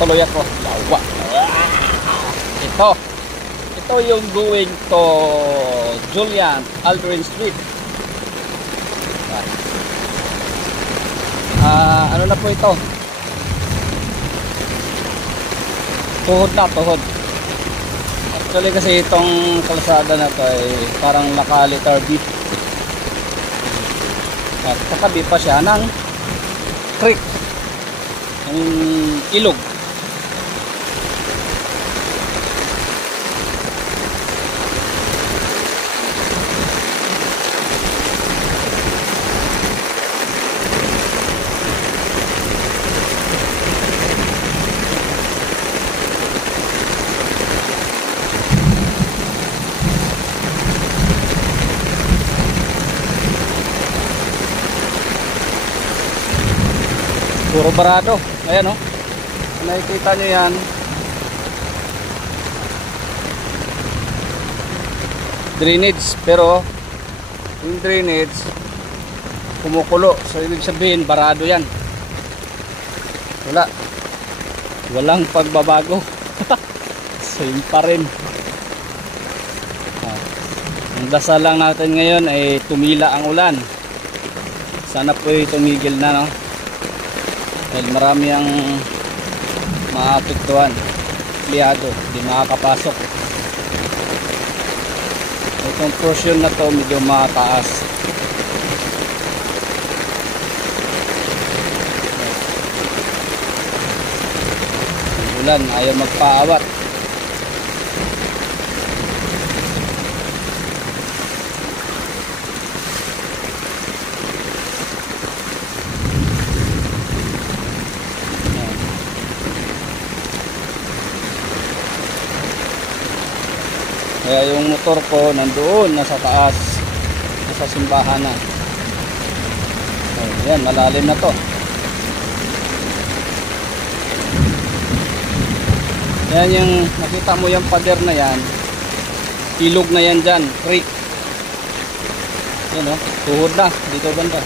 tuloy ako. Lawa. Ito yung going to Julian Aldrin Street. Ano na po ito? Tuhod na, tuhod. Actually kasi itong kalsada na to ay parang naka-letter B. At katabi pa siya ng creek, ng ilog. Puro barado. Ayan o. Nakikita nyo yan. Drainage. Pero yung drainage kumukulo. So ibig sabihin barado yan. Walang pagbabago. Same pa rin. Ang dasal lang natin ngayon ay tumila ang ulan. Sana po ay tumigil na, no? Dahil marami ang maapektuhan, empleyado, hindi makakapasok. Itong portion na to medyo mataas. Ulan, ayaw magpaawat. Kaya yung motor ko nandoon, nasa taas, nasa simbahan na. Ayan, malalim na to. Yan yung nakita mo yung pader na yan, ilog na yan dyan, creek. Yan o, tuhod na dito banda.